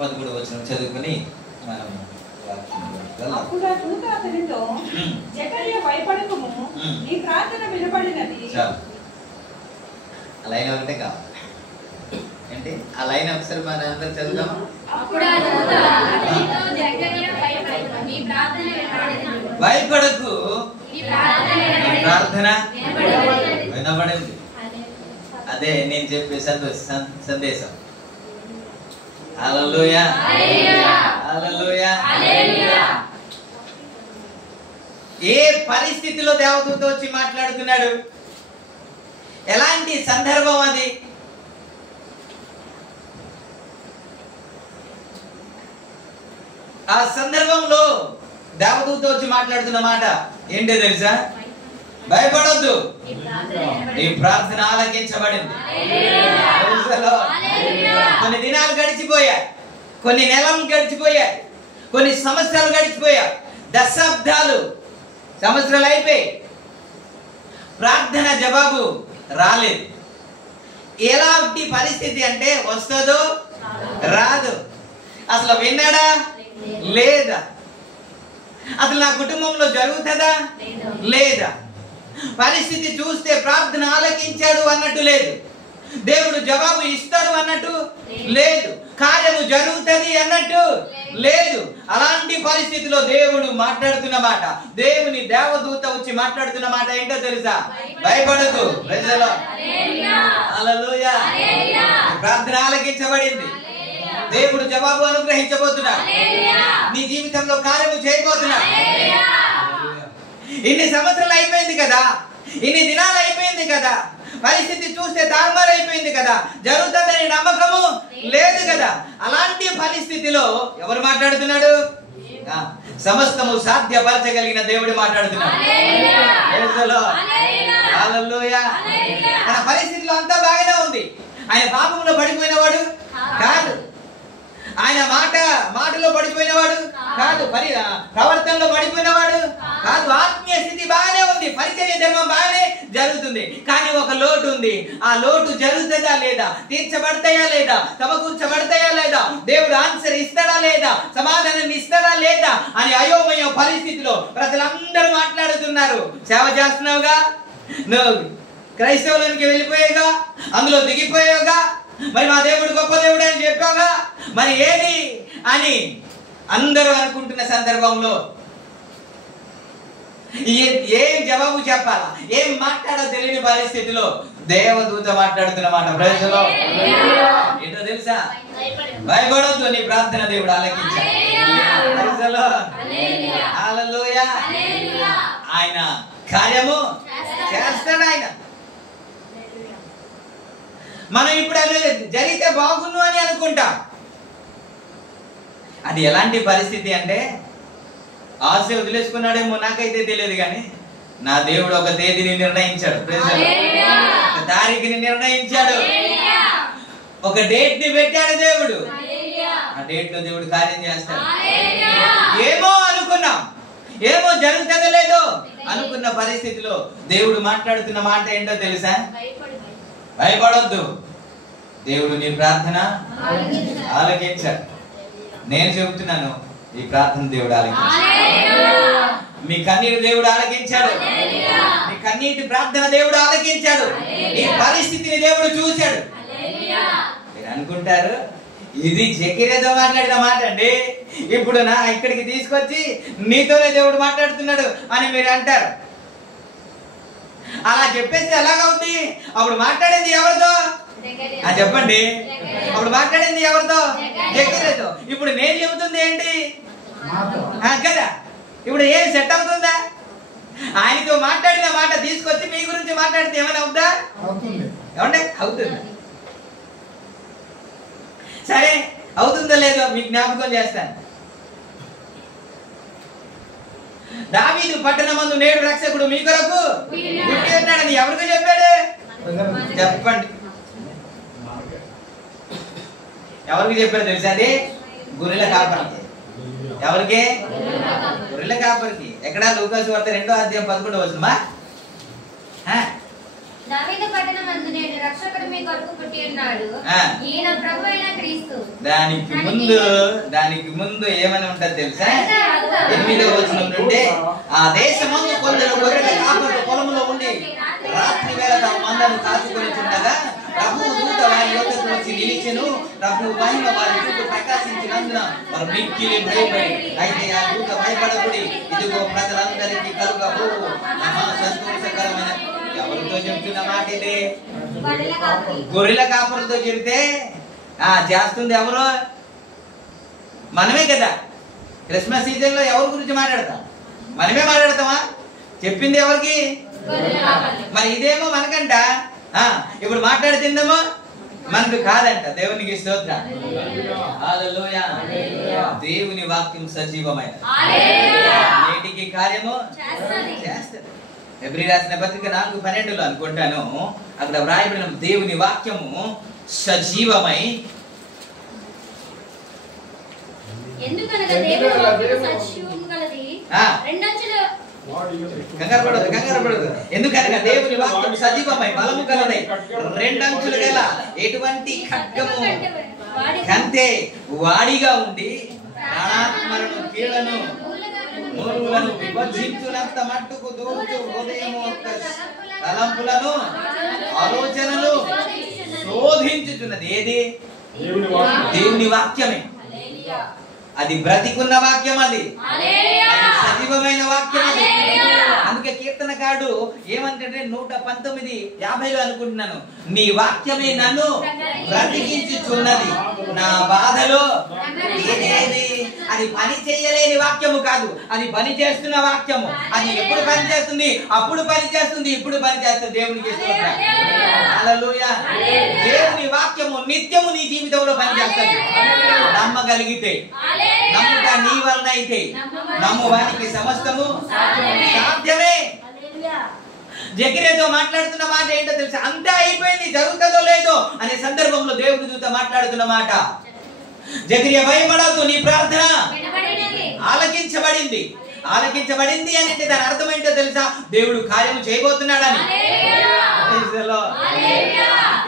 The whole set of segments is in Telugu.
11 వచనం చదువుకొని మనం అప్పుడు ఆ దూత అతనితో జకర్యా భయపడకుము, నీ ప్రార్థన వినబడినది. ఆ లైన్ ఒకటే కావాలి ఏంటి? ఆ లైన్ ఒకసారి మన అందరు చదువుదాం. భయపడకు, ప్రార్థన వినబడింది. అదే నేను చెప్పే సందేశం. హల్లెలూయా, హల్లెలూయా. ఏ పరిస్థితిలో దేవదూత వచ్చి మాట్లాడుతున్నాడు? ఎలాంటి సందర్భం అది? ఆ సందర్భంలో దేవదూత వచ్చి మాట్లాడుతున్న మాట ఏంటో తెలుసా? భయపడొద్దు, నీ ప్రార్థన ఆలకించబడింది. కొన్ని దినాలు గడిచిపోయాయి, కొన్ని నెలలు గడిచిపోయాయి, కొన్ని సంవత్సరాలు గడిచిపోయాయి, దశాబ్దాలు సంవత్సరాలు అయిపోయి ప్రార్థన జవాబు రాలేదు. ఎలాంటి పరిస్థితి అంటే వస్తుందో రాదు. అసలు విన్నాడా లేదా? అసలు నా కుటుంబంలో జరుగుతుందా లేదా? పరిస్థితి చూస్తే ప్రార్థన ఆలకించాడు అన్నట్టు లేదు, దేవుడు జవాబు ఇస్తాడు అన్నట్టు లేదు, కార్యము జరుగుతుంది అన్నట్టు లేదు. అలాంటి పరిస్థితిలో దేవుడు మాట్లాడుతున్న మాట, దేవుని దేవదూత వచ్చి మాట్లాడుతున్న మాట ఏంటో తెలుసా? భయపడదు. హల్లెలూయా. ప్రార్థన ఆలకించబడింది, దేవుడు జవాబు అనుగ్రహించబోతున్నాడు, నీ జీవితంలో కార్యము చేయబోతున్నాడు. ఇన్ని సంవత్సరాలు అయిపోయింది కదా, ఇన్ని దినాలు అయిపోయింది కదా, పరిస్థితి చూస్తే తారుమారు అయిపోయింది కదా, జరుగుతుందని నమ్మకము లేదు కదా. అలాంటి పరిస్థితిలో ఎవరు మాట్లాడుతున్నాడు? సమస్తము సాధ్యపరచగలిగిన దేవుడు మాట్లాడుతున్నాడు. హల్లెలూయా. తన పరిస్థితిలో అంతా బాగానే ఉంది. ఆయన పాపంలో పడిపోయినవాడు కాదు, ఆయన మాటలో పడిపోయినవాడు కాదు, ప్రవర్తనలో పడిపోయినవాడు కాదు. ఆత్మీయ స్థితి బాగానే ఉంది, పరిచర్య ధర్మం బాగానే జరుగుతుంది. కానీ ఒక లోటు ఉంది. ఆ లోటు జరుగుతుందా లేదా, తీర్చబడతాయా లేదా, సమకూర్చబడతాయా లేదా, దేవుడు ఆన్సర్ ఇస్తాడా లేదా, సమాధానం ఇస్తాడా లేదా అని అయోమయ పరిస్థితిలో ప్రజలందరూ మాట్లాడుతున్నారు. సేవ చేస్తున్నావుగా, నువ్వు క్రైస్తవులకి వెళ్ళిపోయాగా, అందులో దిగిపోయావుగా, మరి మా దేవుడు గొప్ప దేవుడు అని చెప్పాగా, మరి ఏది అని అందరూ అనుకుంటున్న సందర్భంలో ఏం జవాబు చెప్పాలా, ఏం మాట్లాడో తెలియని పరిస్థితిలో దేవదూత మాట్లాడుతున్న మాట ప్రజలో ఏంటో తెలుసా? భయపడొద్దు, నీ ప్రార్థన దేవుడు ఆలకించాడు. హల్లెలూయా. ఆయన కార్యము చేస్తాడు. ఆయన మనం ఇప్పుడు జరిగితే బాగుండు అని అనుకుంటాం. అది ఎలాంటి పరిస్థితి అంటే, ఆశ వదిలేసుకున్నాడేమో నాకైతే తెలియదు, కానీ నా దేవుడు ఒక తేదీని నిర్ణయించాడు, ఒక తారీఖుని నిర్ణయించాడు, ఒక డేట్ ని పెట్టాడు దేవుడు. ఆ డేట్ లో దేవుడు కార్యం చేస్తాడు. ఏమో అనుకున్నాం, ఏమో జరుగుతుందో లేదో అనుకున్న పరిస్థితిలో దేవుడు మాట్లాడుతున్న మాట ఏంటో తెలుసా? భయపడొద్దు, దేవుడు నీ ప్రార్థన ఆలకించాడు. నేను చెబుతున్నాను, ఈ ప్రార్థన దేవుడు ఆలకించాడు. మీ కన్నీరు దేవుడు ఆలకించాడు, మీ కన్నీటి ప్రార్థన దేవుడు ఆలకించాడు, ఈ పరిస్థితిని దేవుడు చూశాడు. మీరు అనుకుంటారు ఇది జకర్యాతో మాట్లాడిన మాట అండి, ఇప్పుడు నా ఇక్కడికి తీసుకొచ్చి నీతోనే దేవుడు మాట్లాడుతున్నాడు అని మీరు అంటారు. అలా చెప్పేస్తే ఎలాగవుతుంది? అప్పుడు మాట్లాడింది ఎవరితో చెప్పండి? అప్పుడు మాట్లాడింది ఎవరితో? జకర్యాతో. ఇప్పుడు నేను చెబుతుంది ఏంటి కదా? ఇప్పుడు ఏం సెట్ అవుతుందా? ఆయనతో మాట్లాడిన మాట తీసుకొచ్చి మీ గురించి మాట్లాడితే ఏమైనా అవుతుందా? ఏమంటే అవుతుంది. సరే, అవుతుందో లేదో మీకు జ్ఞాపకం చేస్తాను. దావీదు పట్టణమందు నేడు రక్షకుడు మీ కొరకు పుట్టి ఉన్నాడని ఎవరికి చెప్పాడు? చెప్పండి, ఎవరికి చెప్పాడు తెలుసా? అది గొర్రెల కాపరికి. ఎవరికి? గొర్రెల కాపరికి. ఎక్కడ? లూకాసు వార్త 2వ అధ్యాయం 11వ వచనమా? దావీదు పట్టణమందు నేడు రక్షకుడు మీ కొరకు పుట్టి ఉన్నాడు. ఆ. ఈయన ప్రభువైన క్రీస్తు. దానికి ముందు ఏమని ఉంటది తెలుసా? 8వ వచనం నుండి ఆ దేశమందు కొందరు గొర్రెల కాపరులు పొలంలో ఉండి రాత్రి వేళ తమ మందను కాచుకొని చుండగా ప్రభు దూత వారి యొద్దకు వచ్చి నిలిచెను. ప్రభు మహిమ వారి చుట్టూ ప్రకాశించినందున వారు మిక్కిలి భయపడి, అయితే ఆ దూత భయపడకుడి, ఇదిగో ప్రజలందరికీ కలుగబోవు మహా సంతోషకరమైన. ఎవరితో చెప్తున్న మాట ఇది? గొర్రెల కాపరులతో చెబితే చేస్తుంది ఎవరు? మనమే కదా. క్రిస్మస్ సీజన్ లో ఎవరి గురించి మాట్లాడతాం? మనమే మాట్లాడతామా? చెప్పింది ఎవరికి? మరి ఇదేమో మనకంట. ఇప్పుడు మాట్లాడుతుందేమో మనకు కాదంట. దేవునికి స్తోత్రం. హల్లెలూయా. దేవుని వాక్యం సజీవమైన నేటికి కార్యము చేస్తుంది. ఎబ్రీ రాసిన పత్రిక 4:12 అనుకుంటాను, అక్కడ వ్రాయబడిన దేవుని వాక్యము సజీవమై ఎందుకనగా దేవుని వాక్యము సజీవము గలది, రెండంచుల కంగారు పడదు. ఎందుకనగా దేవుని వాక్యం సజీవమై బలము కలదై రెండంచుల గల ఎటువంటి ఖడ్గము కంటే వాడిగా ఉండి ప్రాణాత్మలను కీళ్లను మూలులను విభజించునంత మట్టుకు దూర్చు హృదయము యొక్క తలంపులను ఆలోచనలు శోధించుచున్నది. ఏది? దేవుని వాక్యమే. అది బ్రతికున్న వాక్యం, అది సజీవమైన వాక్యం. అది అందుకే కీర్తనకారుడు ఏమంటే 119:50 అనుకుంటున్నాను, నీ వాక్యమే నన్ను బ్రతికించుచున్నది, నా బాధలో ఏదేది. అది పని చేయలేని వాక్యము కాదు, అది పని చేస్తున్న వాక్యము. అది ఎప్పుడు పని చేస్తుంది? అప్పుడు పని చేస్తుంది, ఇప్పుడు పని చేస్తుంది. దేవునికి స్తోత్రం. హల్లెలూయా. దేవుని వాక్యము నిత్యము నీ జీవితంలో పని చేస్తుంది. నమ్మగలిగితే, నమ్ముట నీ వలన అయితే నమ్మువానికి సమస్తము సాధ్యమే. జకర్యాతో మాట్లాడుతున్న మాట ఏంటో తెలుసా? అంతా అయిపోయింది, జరుగుతుందో లేదో అనే సందర్భంలో దేవుని దూత మాట్లాడుతున్న మాట, జకర్యా భయపడద్దు, నీ ప్రార్థన ఆలకించబడింది. ఆలకించబడింది అంటే దాని అర్థం ఏంటో తెలుసా? దేవుడు కార్యము చేయబోతున్నాడని.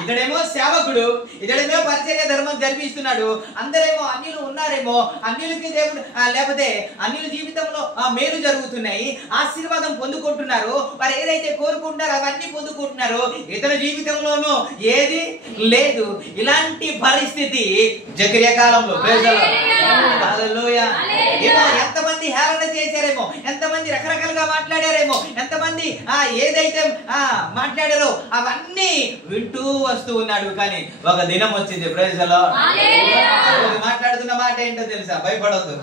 ఇతడేమో సేవకుడు, ఇతడేమో పరిచర్య ధర్మం జరిపిస్తున్నాడు. అందరేమో అన్యులు ఉన్నారేమో, అన్యులకి దేవుడు లేకపోతే అన్యుల జీవితంలో మేలు జరుగుతున్నాయి, ఆశీర్వాదం పొందుకుంటున్నారు. వారు ఏదైతే కోరుకుంటున్నారో అవన్నీ పొందుకుంటున్నారు. ఇతని జీవితంలోనూ ఏది లేదు. ఇలాంటి పరిస్థితి జకర్యా కాలంలో. హల్లెలూయా. ఏమో ఎంతమంది హేళన చేశారేమో, ఎంతమంది రకరకాలుగా మాట్లాడారేమో, ఎంతమంది ఏదైతే మాట్లాడారో అవన్నీ వింటూ వస్తూ ఉన్నాడు. కానీ ఒక దినం వచ్చింది, ప్రైజ్ ది లార్డ్. మాట్లాడుతున్న మాట ఏంటో తెలుసా? భయపడొద్దు.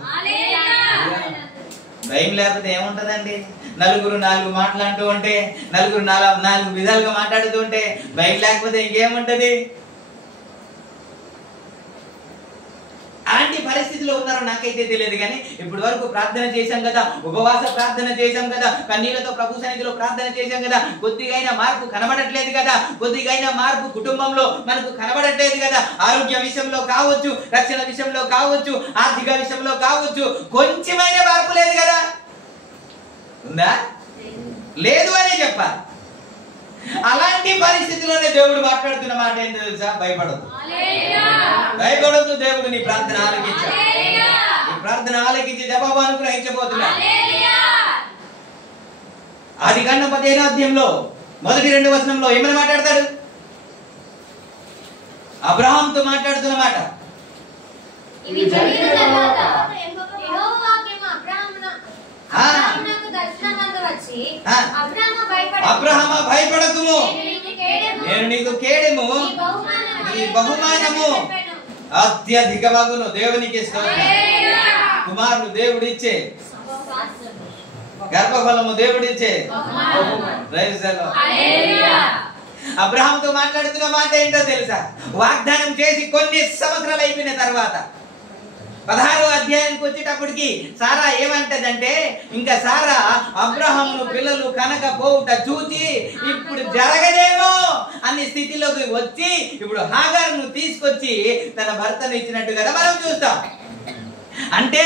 భయం లేకపోతే ఏముంటదండి? నలుగురు 4 మాట్లాడుతూ ఉంటే, నలుగురు 4 విధాలుగా మాట్లాడుతూ ఉంటే భయం లేకపోతే ఇంకేముంటది? అలాంటి పరిస్థితిలో ఉన్నారో నాకైతే తెలియదు. కానీ ఇప్పటి వరకు ప్రార్థన చేశాం కదా, ఉపవాస ప్రార్థన చేశాం కదా, కన్నీళ్లతో ప్రభు సన్నిధిలో ప్రార్థన చేశాం కదా, కొద్దిగైనా మార్పు కనబడట్లేదు కదా, కొద్దిగైనా మార్పు కుటుంబంలో మనకు కనబడట్లేదు కదా. ఆరోగ్య విషయంలో కావచ్చు, రక్షణ విషయంలో కావచ్చు, ఆర్థిక విషయంలో కావచ్చు, కొంచెమైనా మార్పు లేదు కదా. ఉందా? లేదు అనే చెప్పాలి. అలాంటి పరిస్థితిలోనే దేవుడు మాట్లాడుతున్న మాట ఏంటో తెలుసా? భయపడద్దు. భయపడద్దు. దేవుడు నీ ప్రార్థన ఆలకించాడు. నీ ప్రార్థన ఆలకించి జవాబు అనుగ్రహించబోతున్నాడు. ఆదికాండం 15వ అధ్యాయంలో మొదటి 2 వచనంలో ఏమని మాట్లాడతాడు? అబ్రహాంతో మాట్లాడుతున్న మాట. ఇవి జరిగిన తరువాత యెహోవా వాక్యము అబ్రహామునకు దర్శనమందు వచ్చి, అబ్రహామా భయపడకుము, నేను నీకు కేడెము, నీ బహుమానము అత్యధికమగును. దేవునికి స్తోత్రం. కుమారుడు దేవుడిచ్చే, గర్భఫలము దేవుడిచ్చే. Praise the Lord. అబ్రహాముతో మాట్లాడుతున్న మాట ఏంటో తెలుసా? వాగ్దానం చేసి కొన్ని సంవత్సరాలు అయిపోయిన తర్వాత 16వ అధ్యాయానికి వచ్చేటప్పటికి సారా ఏమంటదంటే, ఇంకా సారా అబ్రహామును పిల్లలు కనకపోవుట చూచి ఇప్పుడు జరగదేమో అనే స్థితిలోకి వచ్చి ఇప్పుడు హాగారును తీసుకొచ్చి తన భర్తను ఇచ్చినట్టు కదా మనం చూస్తాం. అంటే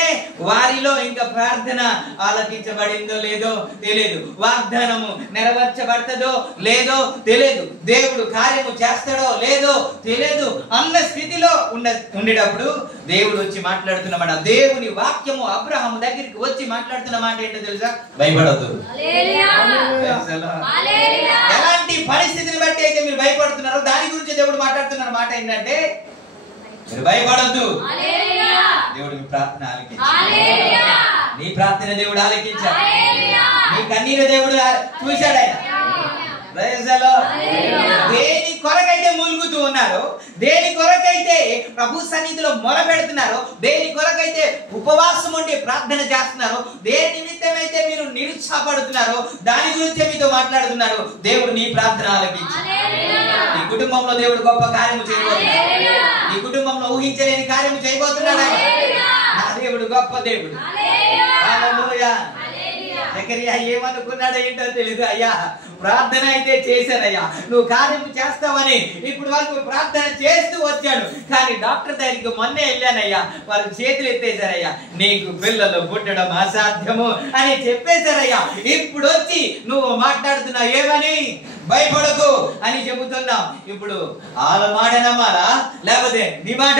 వారిలో ఇంకా ప్రార్థన ఆలకించబడిందో లేదో తెలియదు, వాగ్దానము నెరవేర్చబడతదో లేదో తెలియదు, దేవుడు కార్యము చేస్తాడో లేదో తెలియదు అన్న స్థితిలో ఉండేటప్పుడు దేవుడు వచ్చి మాట్లాడుతున్నమాట. దేవుని వాక్యము అబ్రహాము దగ్గరికి వచ్చి మాట్లాడుతున్న మాట ఏంటో తెలుసా? భయపడద్దు. ఎలాంటి పరిస్థితిని బట్టి అయితే మీరు భయపడుతున్నారో దాని గురించి దేవుడు మాట్లాడుతున్న మాట ఏంటంటే మీరు భయపడద్దు. దేవుడు మీ ప్రార్థన ఆలకించాడు. నీ ప్రార్థన దేవుడు ఆలకించాడు. నీ కన్నీరు దేవుడు చూశాడు. ఆయన దేని కొరకైతే మూలుగుతూ ఉన్నారు, దేని కొరకైతే ప్రభు సన్నిధిలో మొర పెడుతున్నారు, దేని కొరకైతే ఉపవాసం ఉండి ప్రార్థన చేస్తున్నారు, దేని నిమిత్తమైతే మీరు నిరుత్సాహపడుతున్నారో దాని గురించే మీతో మాట్లాడుతున్నారు. దేవుడు నీ ప్రార్థన ఆలకించాడు. నీ కుటుంబంలో దేవుడు గొప్ప కార్యము చేయబోతున్నాడు. నీ కుటుంబంలో ఊహించలేని కార్యము చేయబోతున్నాడు. నా దేవుడు గొప్ప దేవుడు. హల్లెలూయా. జకరియా ఏమనుకున్నాడో ఏంటో తెలియదు. అయ్యా ప్రార్థన అయితే చేశానయ్యా, నువ్వు కార్యం చేస్తావని ఇప్పుడు వరకు ప్రార్థన చేస్తూ వచ్చాడు. కానీ డాక్టర్ దగ్గరికి మొన్నే వెళ్ళానయ్యా, వాళ్ళు చేతులు ఎత్తేశారయ్యా, నీకు పిల్లలు పుట్టడం అసాధ్యము అని చెప్పేశారయ్యా. ఇప్పుడు వచ్చి నువ్వు మాట్లాడుతున్నావు ఏమని? భయపడకు అని చెబుతున్నావు. ఇప్పుడు వాళ్ళ మాట నమ్మాలా లేకపోతే నీ మాట?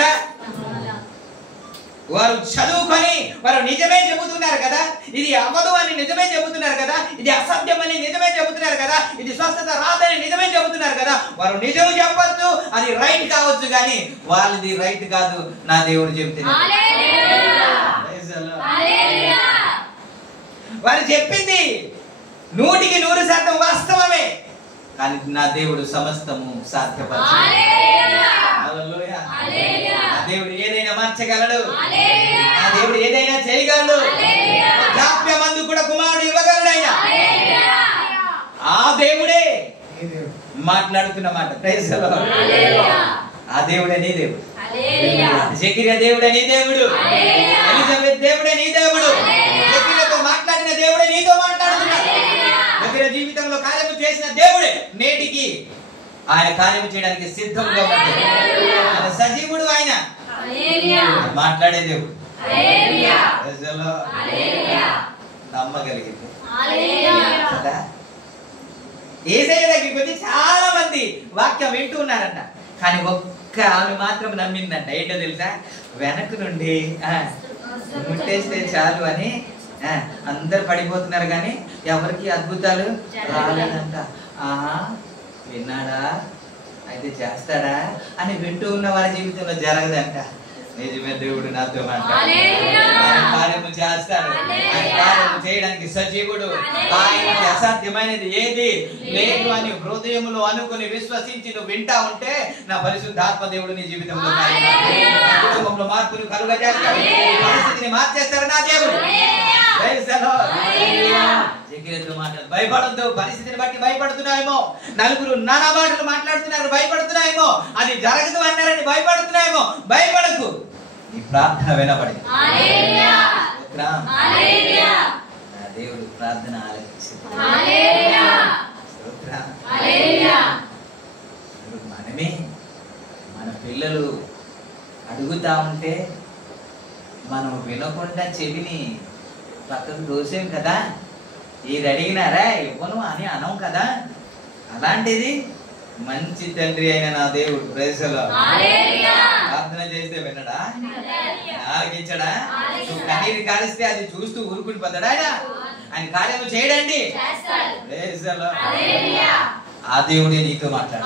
వారు చదువుకొని వారు నిజమే చెబుతున్నారు కదా, ఇది అవ్వదు అని నిజమే చెబుతున్నారు కదా, ఇది అసత్యం అని నిజమే చెబుతున్నారు కదా, ఇది స్వస్థత రాదని నిజమే చెబుతున్నారు కదా. వారు నిజం చెప్పొచ్చు, అది రైట్ కావచ్చు, కానీ వాళ్ళది రైట్ కాదు. నా దేవుడు చెప్తున్నారు. వారు చెప్పింది 100% వాస్తవమే, కానీ నా దేవుడు సమస్తము సాధ్యపరచాడు. దేవుడు ఏదైనా మార్చగలడు. ఆ దేవుడు ఏదైనా చేయగలడు. జాప్యమందు కూడా కుమారుడు ఇవ్వగలడు. ఆయన ఆ దేవుడే మాట్లాడుతున్న మాట. Praise the Lord. ఆ దేవుడే నీ దేవుడు. జకరియా దేవుడే నీ దేవుడు. ఎలిజబెత్ దేవుడే నీ దేవుడు. జకరియాతో మాట్లాడిన దేవుడే నీతో మాట్లాడుతున్నాడు. జకరియా జీవితంలో కార్యము చేసిన దేవుడే నేటికి ఆయన కార్యం చేయడానికి సిద్ధంగా ఉన్నాడు. ఆయన సజీవుడు. ఆయన మాట్లాడే దేవుడు. నమ్మగలిగింది. యేసయ్య దగ్గరికి వచ్చి చాలా మంది వాక్యం వింటూ ఉన్నారంట, కానీ ఒక్క ఆమె మాత్రం నమ్మిందంట. ఏంటో తెలుసా? వెనక నుండి ముట్టేస్తే చాలు అని అందరు పడిపోతున్నారు, కానీ ఎవరికి అద్భుతాలు రాలేదంట. ఆహా, విన్నాడా అయితే చేస్తాడా అని వింటూ ఉన్న వారి జీవితంలో జరగదంట. నిజమే, దేవుడు నాతో మాట్లాడు. ఆయన కార్యము చేస్తాడు. ఆయన కార్యము చేయడానికి సజీవుడు. ఆయనకి అసాధ్యమైనది ఏది లేదు అని హృదయంలో అనుకుని విశ్వసించి నువ్వు వింటా ఉంటే నా పరిశుద్ధాత్మ దేవుడు నీ జీవితంలో కుటుంబంలో మార్పులు కలుగజేస్తాడు. పరిస్థితిని మార్చేస్తాడు నా దేవుడు. భయపడద్దు. పరిస్థితిని బట్టి భయపడుతున్నాయేమో, నలుగురు నానా మాటలు మాట్లాడుతున్నారు, భయపడుతున్నాయేమో, అది జరగదు అన్నారని భయపడుతున్నాయేమో, భయపడకు. నీ ప్రార్థన వినబడి దేవుడు ప్రార్థన ఆలకించింది. మనమే మన పిల్లలు అడుగుతా ఉంటే మనం వినకుండా చెవిని పక్కకు దోసేం కదా. ఇది అడిగినారా ఇవ్వను అని అనం కదా. అలాంటిది మంచి తండ్రి అయిన నా దేవుడు ప్రేసలో ప్రార్థన చేస్తే వినడా? ఆలకించడా? నువ్వు కన్నీరు కాలిస్తే అది చూస్తూ ఊరుకుని పోతాడా? ఆయన కార్యము చేయడండి. ఆ దేవుడే నీతో మాట్లాడు.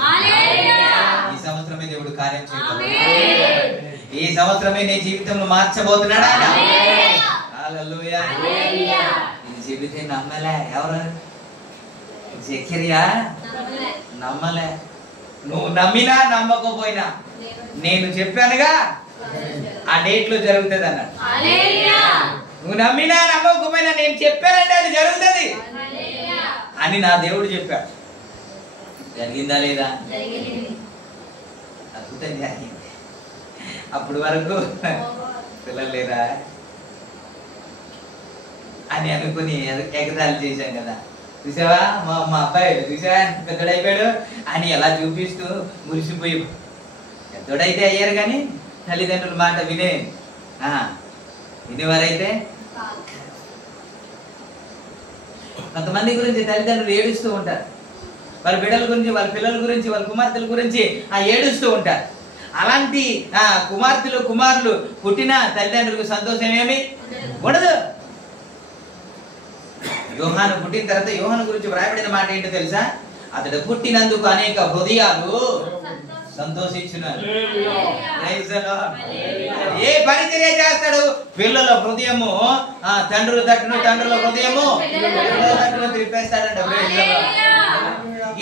ఈ సంవత్సరమే దేవుడు కార్యం చేయబోతున్నాడు. ఈ సంవత్సరమే నీ జీవితంలో మార్చబోతున్నాడా? హల్లెలూయా. ఇది చెబితే నమ్మలే ఎవరు? జకరియా నమ్మలే. నువ్వు నమ్మినా నమ్మకపోయినా నేను చెప్పానుగా ఆ డేట్ లో జరుగుతుంది అన్నాడు. నువ్వు నమ్మినా నమ్మకపోయినా నేను చెప్పానంటే అది జరుగుతుంది అని నా దేవుడు చెప్పాడు. జరిగిందా లేదా? అద్భుతం జరిగింది. అప్పుడు వరకు పిల్లలు లేరా అని అనుకుని ఎగతాళి చేశాం కదా. చూసావా మా అబ్బాయి చూసావా పెద్దడైపోయాడు అని ఎలా చూపిస్తూ మురిసిపోయి పెద్దోడైతే అయ్యారు, కానీ తల్లిదండ్రుల మాట వినే వినేవారైతే కొంతమంది గురించి తల్లిదండ్రులు ఏడుస్తూ ఉంటారు, వాళ్ళ బిడ్డల గురించి, వాళ్ళ పిల్లల గురించి, వాళ్ళ కుమార్తెల గురించి ఏడుస్తూ ఉంటారు. అలాంటి కుమార్తెలు కుమారులు పుట్టిన తల్లిదండ్రులకు సంతోషం ఏమి ఉండదు. యోహాను పుట్టిన తర్వాత యోహాను గురించి వ్రాయబడిన మాట ఏంటో తెలుసా? అతడు పుట్టినందుకు అనేక హృదయాలు సంతోషించున్నారు. ఏ పరిచర్య చేస్తాడు? పిల్లల హృదయము తండ్రుల తట్టును, తండ్రుల హృదయము పిల్లల తట్టును తిప్పేస్తాడంట.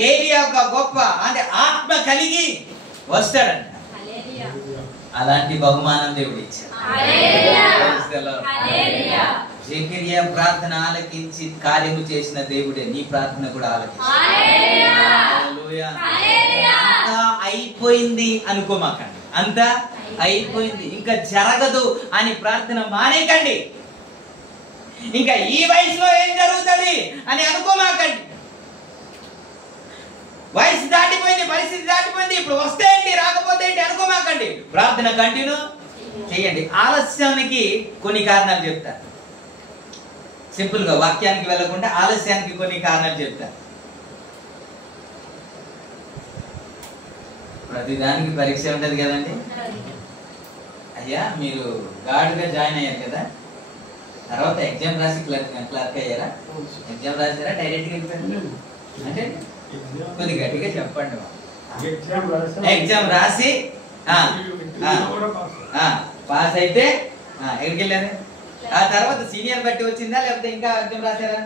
ఏలియా ఒక గొప్ప అంటే ఆత్మ కలిగి వస్తాడంట. అలాంటి బహుమానం దేవుడు ఇచ్చాడు. జకరియా ప్రార్థన ఆలకించి కార్యము చేసిన దేవుడే నీ ప్రార్థన కూడా ఆలకించాడు. అంతా అయిపోయింది అనుకోమాకండి, అంతా అయిపోయింది ఇంకా జరగదు అని ప్రార్థన మానేకండి. ఇంకా ఈ వయసులో ఏం జరుగుతుంది అని అనుకోమాకండి. వయసు దాటిపోయింది, పరిస్థితి దాటిపోయింది, ఇప్పుడు వస్తే ఏంటి రాకపోతే ఏంటి అనుకోమాకండి. ప్రార్థన కంటిన్యూ చేయండి. ఆలస్యానికి కొన్ని కారణాలు చెప్తా, సింపుల్ గా వాక్యానికి వెళ్ళకుండా ఆలస్యానికి కొన్ని కారణాలు చెప్తా. ప్రతిదానికి పరీక్ష ఉంటది కదండి. అయ్యా మీరు గార్డుగా జాయిన్ అయ్యారు కదా, తర్వాత ఎగ్జామ్ రాసి క్లర్క్ అయ్యారా? ఎగ్జామ్ రాసారా? డైరెక్ట్ గా వెళ్ళిపోయారు అంటే కొద్ది గట్టిగా చెప్పండి. ఎగ్జామ్ రాసి పాస్ అయితే ఎక్కడికి వెళ్ళారు? ఆ తర్వాత సీనియర్ బట్టి వచ్చిందా లేకపోతే ఇంకా ఎగ్జామ్ రాశారా?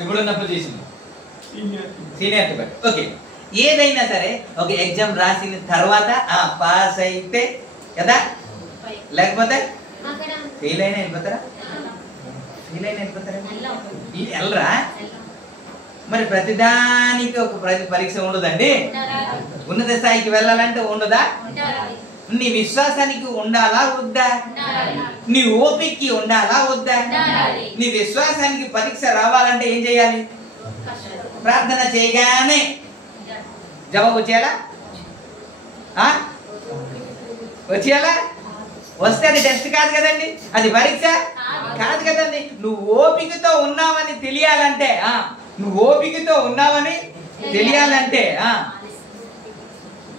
ఇప్పుడున్న పొజిషన్ సీనియర్ బట్టి. ఓకే, ఏదైనా సరే ఒక ఎగ్జామ్ రాసిన తర్వాత పాస్ అయితే కదా, లేకపోతే ఫెయిల్ అయినా వెళ్ళిపోతారా? ఫెయిల్ అయినా వెళ్ళిపోతారా? వెళ్ళరా? మరి ప్రతిదానికి ఒక పరీక్ష ఉండదండి. ఉన్నత స్థాయికి వెళ్ళాలంటే ఉండదా? నీ విశ్వాసానికి ఉండాలా వద్దా? నీ ఓపికకి ఉండాలా వద్దా? నీ విశ్వాసానికి పరీక్ష రావాలంటే ఏం చేయాలి? ప్రార్థన చేయగానే జవాబు వచ్చేయాలా? వచ్చేయాలా? వస్తే అది టెస్ట్ కాదు కదండి, అది పరీక్ష కాదు కదండి. నువ్వు ఓపికతో ఉన్నావని తెలియాలంటే, నువ్వు ఓపికతో ఉన్నావని తెలియాలంటే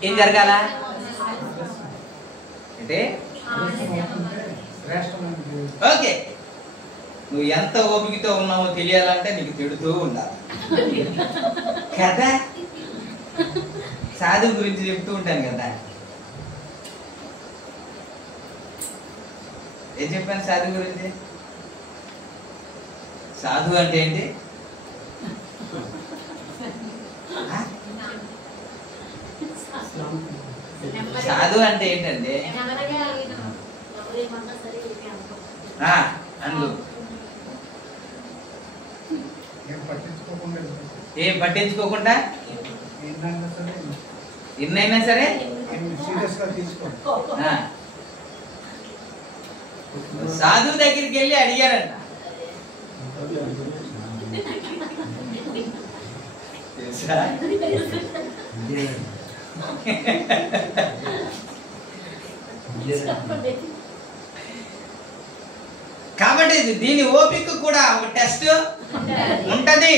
ఏం జరగాల అంటే, ఓకే నువ్వు ఎంత ఓపికతో ఉన్నావో తెలియాలంటే నీకు తిడుతూ ఉండాలి కదా. సాధువు గురించి చెప్తూ ఉంటాను కదా. ఏం చెప్పాను సాధువు గురించి? సాధువు అంటే ఏంటి? సాధువు అంటే ఏంటంటే అందు ఏం పట్టించుకోకుండా ఎన్నైనా సరే సాధువు దగ్గరికి వెళ్ళి అడిగారంట, కాబట్టి దీని ఓపిక కూడా ఒక టెస్ట్ ఉంటది.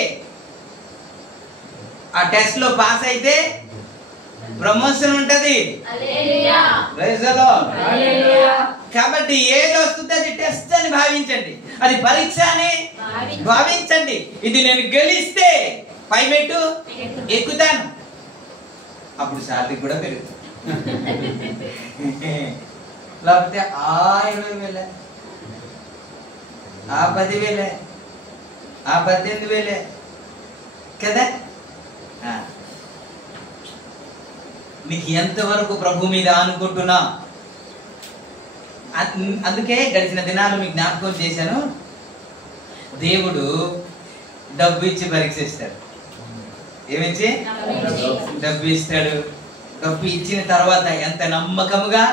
ఆ టెస్ట్ లో పాస్ అయితే ప్రమోషన్ ఉంటది. కాబట్టి ఏది వస్తుంది అది టెస్ట్ అని భావించండి, అది పరీక్ష అని భావించండి. ఇది నేను గెలిస్తే పై మెట్టు ఎక్కుతాను, అప్పుడు శాలరీ కూడా పెరుగుతుంది. లేకపోతే 20,000, 10,000, 18,000 కదా. నీకు ఎంతవరకు ప్రభు మీద అనుకుంటున్నా. అందుకే గడిచిన దినాలు మీకు జ్ఞాపకం చేశాను, దేవుడు డబ్బు ఇచ్చి పరీక్షిస్తాడు. ఏమిచ్చి? డబ్బు ఇస్తాడు. డబ్బు ఇచ్చిన తర్వాత ఎంత నమ్మకముగా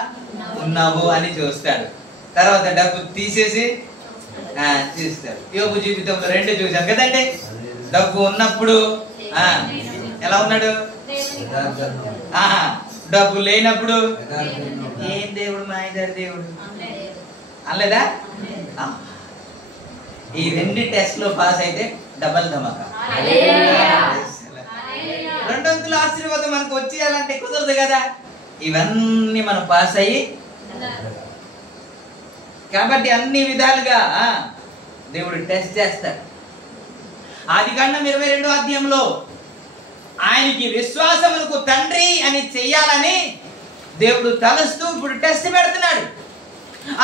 ఉన్నావు అని చూస్తాడు. తర్వాత డబ్బు తీసేసి చూస్తాడు. యోబు జీవితంలో 2 చూసాం కదండి. డబ్బు ఉన్నప్పుడు ఎలా ఉన్నాడు, డబ్బు లేనప్పుడు ఏం దేవుడు, మా ఇద్దరు దేవుడు అనలేదా? ఈ 2 టెస్ట్లో పాస్ అయితే డబల్ ధమాకా. 2 ఆశీర్వాదం మనకు వచ్చేయాలంటే కుదరదు కదా. ఇవన్నీ మనం పాస్ అయ్యి, కాబట్టి అన్ని విధాలుగా దేవుడు టెస్ట్ చేస్తాడు. ఆదికాండం 22వ అధ్యాయంలో ఆయనకి విశ్వాసమునకు తండ్రి అని చెయ్యాలని దేవుడు తలస్తూ ఇప్పుడు టెస్ట్ పెడుతున్నాడు.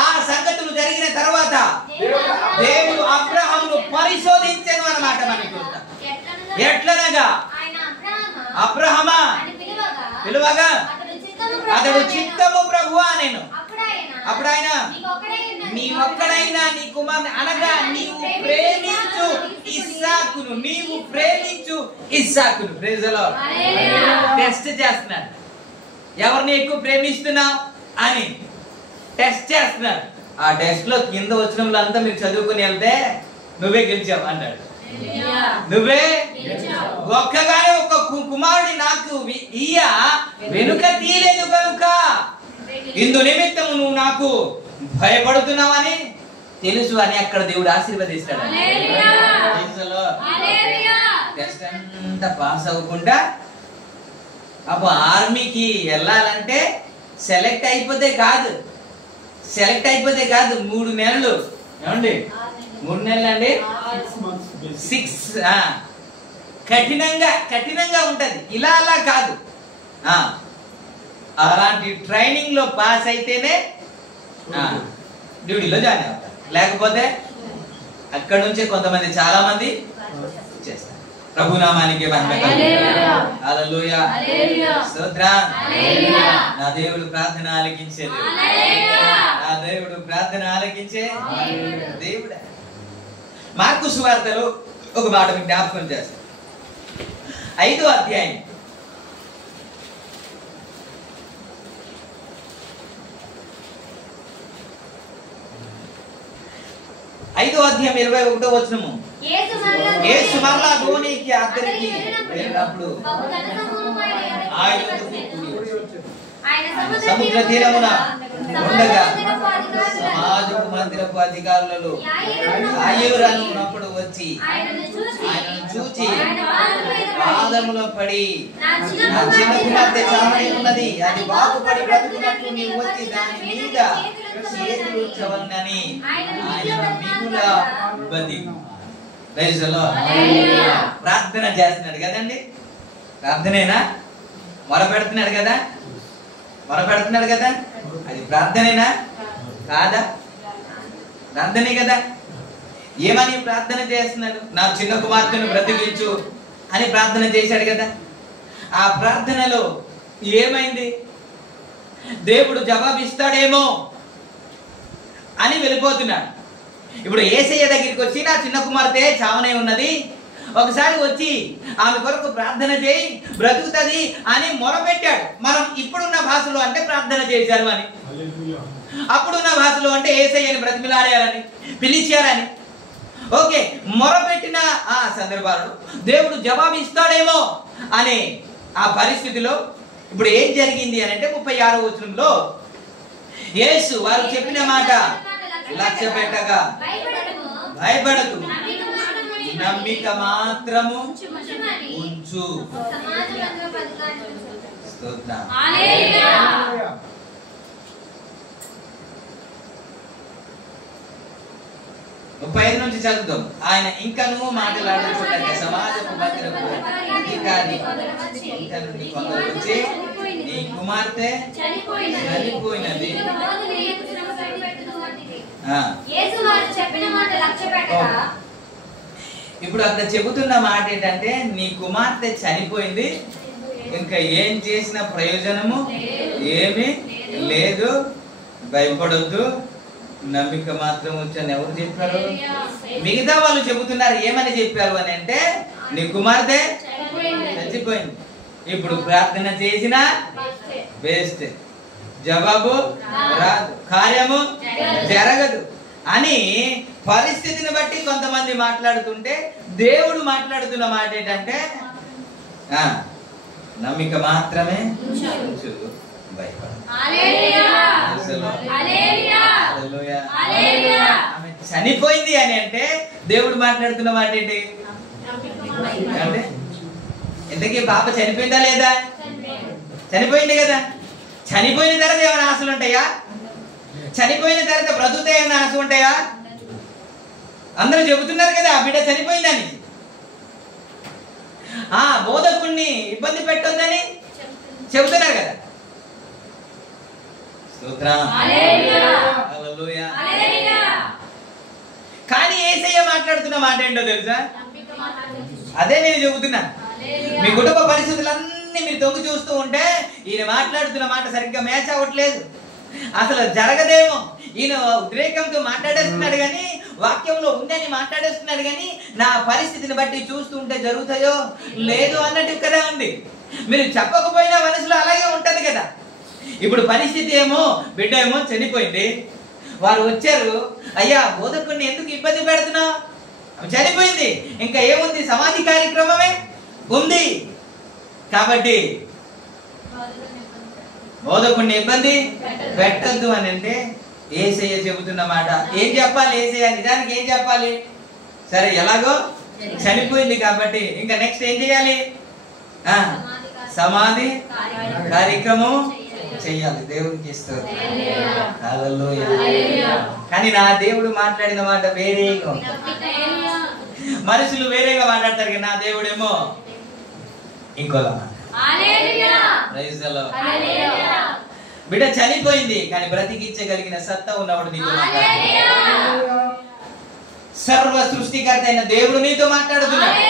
ఆ సంగతులు జరిగిన తర్వాత దేవుడు అబ్రహామును పరిశోధించెను అన్నమాట. మనకి చూస్తాం ఎట్లనగా అబ్రహమా పిలువగా అతడు చిత్తము ప్రభువా నేను. అప్పుడు ఆయన నీ ఒక్కడైనా నీ కుమారుని అనగా నీవు ప్రేమించు ఇస్సాకును. Praise the lord. టెస్ట్ చేస్తున్నాడు. ఎవరిని ఎక్కువ ప్రేమిస్తున్నావు అని టెస్ట్ చేస్తున్నాడు. ఆ టెస్ట్ లో కింద వచ్చిన వాళ్ళంతా మీరు చదువుకుని వెళ్తే నువ్వే గెలిచావు అన్నాడు. నువ్వే ఒక్కగానే ఒక కుమారుడి నాకు వెనుక తీయలేదు కనుక ఇందు నిమిత్తము నువ్వు నాకు భయపడుతున్నావని తెలుసు అని అక్కడ దేవుడు ఆశీర్వదిస్తాడు. టెస్ట్ అంతా పాస్ అవ్వకుండా అప్పుడు ఆర్మీకి వెళ్ళాలంటే సెలెక్ట్ అయిపోతే కాదు 3 నెలలు. ఏమండి 3 నెలలు అండి 6 కఠినంగా ఉంటది. ఇలా అలా కాదు. అలాంటి ట్రైనింగ్ లో పాస్ అయితేనే డ్యూటీలో జాయిన్ అవుతారు. లేకపోతే అక్కడ నుంచే కొంతమంది చాలా మంది చేస్తారు. ప్రభు నామానికి మహిమ కలుగును. హల్లెలూయా. స్తోత్రం. నా దేవుడు ప్రార్థన ఆలకించే దేవుడు. మార్కు సువార్తలో ఒక మాట మీకు జ్ఞాపకం చేస్తాను. 5వ అధ్యాయం 21వ వచనము. యేసు మరలా ధోనికి అద్దరికి వెళ్ళినప్పుడు సముద్ర తీరమున ఉండగా సమాజపు మందిరపు అధికారులలో యాయీరునప్పుడు వచ్చి ఆయనను చూచి పాదములో పడి నా చిన్న కుమార్తె చావనే ఉన్నది, అది బాగుపడి బ్రతుకున్నట్లు నీవు వచ్చి దాని మీద చేతులు ఉంచవలెనని ఆయన మిగుల బతిమాలాడు. ప్రార్థన చేస్తున్నాడు కదండి. ప్రార్థనేనా? మొరపెడుతున్నాడు కదా. అది ప్రార్థనేనా కాదా? ప్రార్థనే కదా. ఏమని ప్రార్థన చేస్తున్నాడు? నా చిన్న కుమార్తెను బ్రతికించు అని ప్రార్థన చేశాడు కదా. ఆ ప్రార్థనలో ఏమైంది? దేవుడు జవాబిస్తాడేమో అని వెళ్ళిపోతున్నాడు. ఇప్పుడు యేసయ్య దగ్గరికి వచ్చి నా చిన్న కుమార్తె చావనే ఉన్నది, ఒకసారి వచ్చి ఆమె కొరకు ప్రార్థన చేయి బ్రతుకుతుంది అని మొరపెట్టాడు. మనం ఇప్పుడున్న భాషలో అంటే ప్రార్థన చేశారు అని, అప్పుడున్న భాషలో అంటే యేసయ్యని బ్రతిమిలాడారని పిలిచారని. ఓకే, మొరపెట్టిన ఆ సందర్భాల్లో దేవుడు జవాబు ఇస్తాడేమో అనే ఆ పరిస్థితిలో ఇప్పుడు ఏం జరిగింది అని అంటే 36వ వచనంలో యేసు వారు చెప్పిన మాట లక్ష్య పెట్టగా భయపడకు, నమ్మిక మాత్రము ఉంచు. స్తోత్రం. 35 నుంచి చదువుతాం. ఆయన ఇంకనూ మాట్లాడుచుండగా సమాజపు మందిరపు అధికారి ఇంత నుండి కొందరు వచ్చి నీ కుమార్తె చనిపోయినది. ఇప్పుడు అక్కడ చెబుతున్న మాట ఏంటంటే నీ కుమార్తె చనిపోయింది, ఇంకా ఏం చేసిన ప్రయోజనము ఏమీ లేదు, భయపడొద్దు, నమ్మిక మాత్రం వచ్చని ఎవరు చెప్పారు? మిగతా వాళ్ళు చెబుతున్నారు. ఏమని చెప్పారు అని అంటే నీ కుమార్తె చచ్చిపోయింది, ఇప్పుడు ప్రార్థన చేసినా వేస్ట్, జవాబు రాదు, కార్యము జరగదు అని పరిస్థితిని బట్టి కొంతమంది మాట్లాడుతుంటే దేవుడు మాట్లాడుతున్న మాట ఏంటంటే నమ్మిక మాత్రమే ఉంచు, భయపడు. ఆమె చనిపోయింది అని అంటే దేవుడు మాట్లాడుతున్న మాట ఏంటి అంటే ఇంతకీ పాప చనిపోయిందా లేదా? చనిపోయింది కదా. చనిపోయిన తర్వాత ఏమైనా ఆశలు ఉంటాయా? చనిపోయిన తర్వాత బ్రతుకుతాయి ఏమైనా ఆశ ఉంటాయా? అందరూ చెబుతున్నారు కదా బిడ్డ చనిపోయిందని. బోధకుణ్ణి ఇబ్బంది పెట్టొద్దని చెబుతున్నారు కదా. కానీ యేసయ్య మాట్లాడుతున్న మాట ఏంటో తెలుసా? అదే నేను చెబుతున్నా. మీ కుటుంబ పరిస్థితులన్నీ మీరు తొంగి చూస్తూ ఉంటే ఈయన మాట్లాడుతున్న మాట సరిగ్గా మ్యాచ్ అవ్వట్లేదు. అసలు జరగదేమో. ఈయన ఉద్రేకంతో మాట్లాడేస్తున్నాడు కానీ వాక్యంలో ఉందని మాట్లాడేస్తున్నాడు కానీ నా పరిస్థితిని బట్టి చూస్తూ ఉంటే జరుగుతాయో లేదు అన్నట్టు కదా ఉంది. మీరు చెప్పకపోయినా మనసులో అలాగే ఉంటది కదా. ఇప్పుడు పరిస్థితి ఏమో బిడ్డ ఏమో చనిపోయింది. వారు వచ్చారు, అయ్యా బోధకుడిని ఎందుకు ఇబ్బంది పెడుతున్నావు? చనిపోయింది, ఇంకా ఏముంది, సమాధి కార్యక్రమమే ఉంది. కాబట్టి బోధకుడిని ఇబ్బంది పెట్టద్దు అని అంటే యేసయ్య చెబుతున్న మాట. ఏం చెప్పాలి యేసయ్య? నిజానికి ఏం చెప్పాలి? సరే ఎలాగో చనిపోయింది కాబట్టి ఇంకా నెక్స్ట్ ఏం చేయాలి? సమాధి కార్యక్రమం చెయ్యాలి. దేవునికి ఇస్తారు. కానీ నా దేవుడు మాట్లాడిన మాట వేరేగా. మనుషులు వేరేగా మాట్లాడతారు కానీ నా దేవుడేమో ఇంకోలా. బిడ్డ చనిపోయింది కానీ బ్రతికించగలిగిన సత్తా ఉన్నవాడు నీతో మాట్లాడుతున్నాడు. సర్వ సృష్టికర్త అయిన దేవుడు నీతో మాట్లాడుతున్నాడు.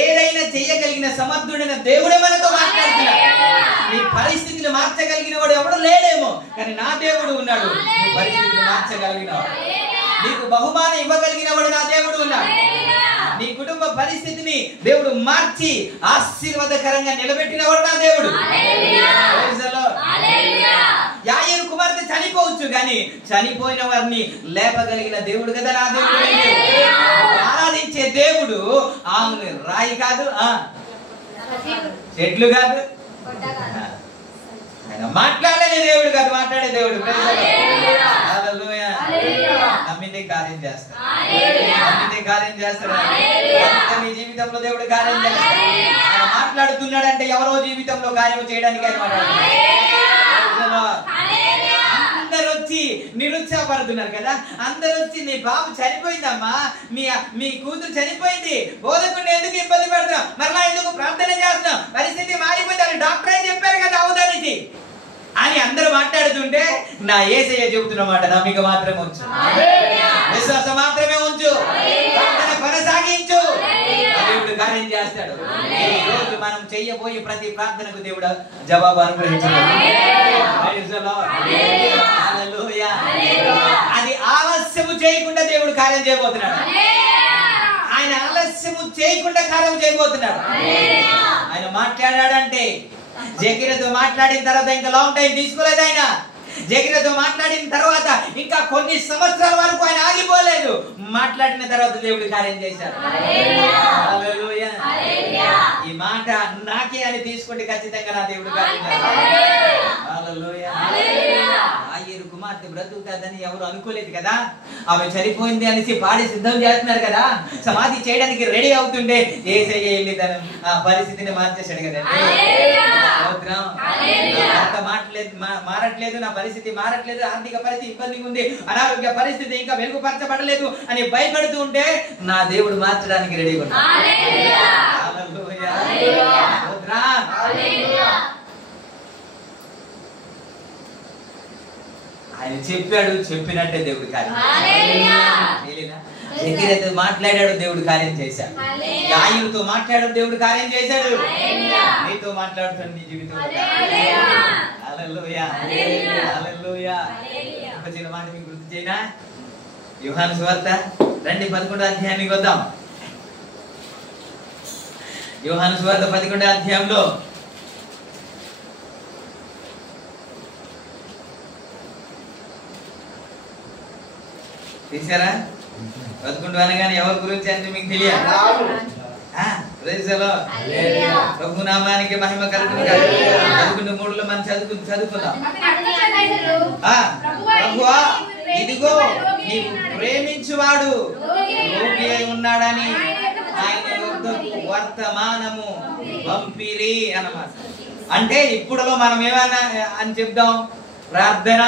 ఏదైనా చేయగలిగిన సమర్థుడైన దేవుడే మనతో మాట్లాడుతున్నాడు. నీ పరిస్థితిని మార్చగలిగిన వాడు ఎవడు లేడేమో కానీ నా దేవుడు ఉన్నాడు. నీ పరిస్థితిని మార్చగలిగిన వాడు, నీకు బహుమానం ఇవ్వగలిగిన వాడు నా దేవుడు ఉన్నాడు. నీ కుటుంబ పరిస్థితిని దేవుడు మార్చి ఆశీర్వాదకరంగా నిలబెట్టిన వాడు నా దేవుడు. యాయేరు కుమార్తె చనిపోవచ్చు కానీ చనిపోయిన వారిని లేపగలిగిన దేవుడు కదా నా దేవుడు. ఆరాధించే దేవుడు ఆమె రాయి కాదు, చెట్లు కాదు, ఆయన మాట్లాడే దేవుడు కాదు, మాట్లాడే దేవుడు. నమ్మితే కార్యం చేస్తాడు. నమ్మితే కార్యం చేస్తాడు. మీ జీవితంలో దేవుడు కార్యం చేస్తాడు. ఆయన మాట్లాడుతున్నాడంటే ఎవరో జీవితంలో కార్యం చేయడానికి ఆయన మాట్లాడుతున్నాడు. అందరు వచ్చి నిరుత్సాహపడుతున్నారు కదా. అందరు వచ్చి నీ బాబు చనిపోయిందమ్మా, మీ కూతురు చనిపోయింది, బోధకుడిని ఎందుకు ఇబ్బంది పెడతాం, మరలా ఎందుకు ప్రార్థన చేస్తున్నాం, పరిస్థితి మారిపోయింది అని డాక్టర్ అని చెప్పారు కదా అవుదానికి అని అందరూ మాట్లాడుతుంటే నా యేసయ్య చెబుతున్న మాట నమ్మిక మాత్రమే ఉంచు, విశ్వాసం మాత్రమే ఉంచు, ప్రార్థన కొనసాగించు, దేవుడు కార్యం చేస్తాడు. ఈ రోజు మనం చెయ్యబోయే ప్రతి ప్రార్థనకు దేవుడు జవాబు అనుగ్రహించాడు. అది ఆలస్యము చేయకుండా దేవుడు కార్యం చేయబోతున్నాడు. ఆయన ఆలస్యము చేయకుండా కార్యం చేయబోతున్నాడు. ఆయన మాట్లాడాడంటే జకర్యాతో మాట్లాడిన తర్వాత ఇంకా లాంగ్ టైం తీసుకోలేదు. ఆయన జకర్యాతో మాట్లాడిన తర్వాత ఇంకా కొన్ని సంవత్సరాల వరకు ఆయన ఆగిపోలేదు. మాట్లాడిన తర్వాత దేవుడు కార్యం చేశాడు. హల్లెలూయా. ఈ మాట నాకే అని తీసుకుంటే ఖచ్చితంగా నా దేవుడు కార్యం చేస్తాడు. హల్లెలూయా. యాయేరు కుమార్తె బ్రతుకుతాదని ఎవరు అనుకోలేదు కదా. ఆమె చనిపోయింది అనేసి పాడి సిద్ధం చేస్తున్నారు కదా. సమాధి చేయడానికి రెడీ అవుతుండే యేసయ్య వెళ్ళి ఆ పరిస్థితిని మార్చేశాడు కదండి. మారట్లేదు, నా పరిస్థితి మారట్లేదు, ఆర్థిక పరిస్థితి ఇబ్బందిగా ఉంది, అనారోగ్య పరిస్థితి ఇంకా మెరుగుపరచబడలేదు అని భయపడుతూ ఉంటే నా దేవుడు మార్చడానికి రెడీ ఉన్నాడు. ఆయన చెప్పాడు, చెప్పినట్టే దేవుడు కార్యం. జకర్యాతో మాట్లాడాడు, దేవుడు కార్యం చేశాడు. యాయేరుతో మాట్లాడాడు, దేవుడు కార్యం చేశాడు. నీతో మాట్లాడుతాడు నీ జీవితంలో. హల్లెలూయా. హల్లెలూయా. ఒక చిన్న మాట మీకు గుర్తు చేయనా? యోహాను సువార్త రండి 11వ అధ్యాయానికి వద్దాం. యోహాను సువార్త 11వ అధ్యాయంలో తీసారా? 11 అనగానే ఎవరి గురించి అంటే మీకు తెలియాలి. ప్రభు నామానికి మహిమ కలుగును గాక. 11:3 మనం చదువుకుందాం. ప్రభువా, ఇదిగో నీవు ప్రేమించిన వాడు రోగి అయి ఉన్నాడని ఆయన యొద్దకు వర్తమానము పంపిరి అన్నమాట. అంటే ఇప్పుడులో మనం ఏమన్నా అని చెప్దాం, ప్రార్థన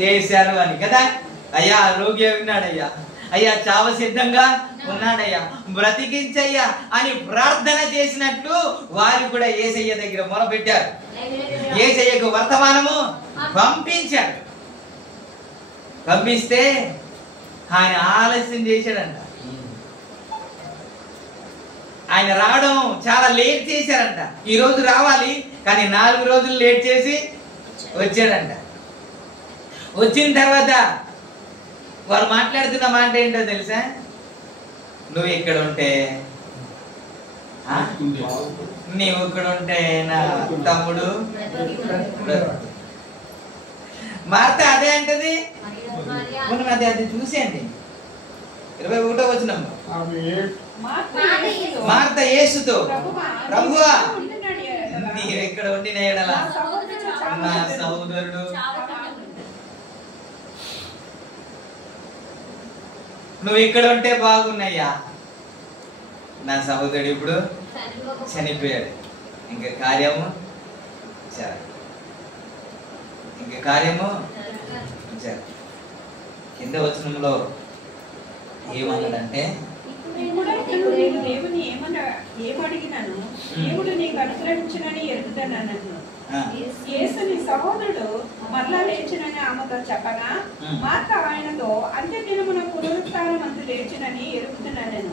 చేశారు అని కదా. అయ్యా రోగి అయి ఉన్నాడయ్యా, అయ్యా చావ సిద్ధంగా ఉన్నాడయ్యా, బ్రతికించయ్యా అని ప్రార్థన చేసినట్లు వారు కూడా యేసయ్య దగ్గర మొరపెట్టారు. యేసయ్యకు వర్తమానము పంపించాడు. పంపిస్తే ఆయన ఆలస్యం చేశాడంట. ఆయన రావడం చాలా లేట్ చేశారంట. ఈ రోజు రావాలి కానీ 4 రోజులు లేట్ చేసి వచ్చాడంట. వచ్చిన తర్వాత వారు మాట్లాడుతున్న మాట ఏంటో తెలుసా? నువ్వు ఇక్కడ ఉంటే, నీవు ఇక్కడ ఉంటే నా తమ్ముడు మార్త అదే అంటది. అది చూసేయండి 21వ వచనం. మార్త యేసుతో, ప్రభువా నీవెక్కడ ఉండిన యెడల నా సహోదరుడు నువ్వు ఇక్కడ ఉంటే బాగున్నాయ్యా, నా సహోదరుడు ఇప్పుడు చనిపోయాడు, ఇంకా కార్యము ఇంకా కార్యము కింద వచనంలో ఏమన్నాడంటే, దేవుని ఏమడిగినాను దేవుడు నీకు అనుగ్రహించునని ఎరుగుతానన్ను. యేసుని సహోదరుడు మరలా లేచినని ఆమెతో చెప్పగా మార్త ఆయనతో అంత్య దినమున పునరుత్థానమందు లేచినని ఎరుగుతున్నాను.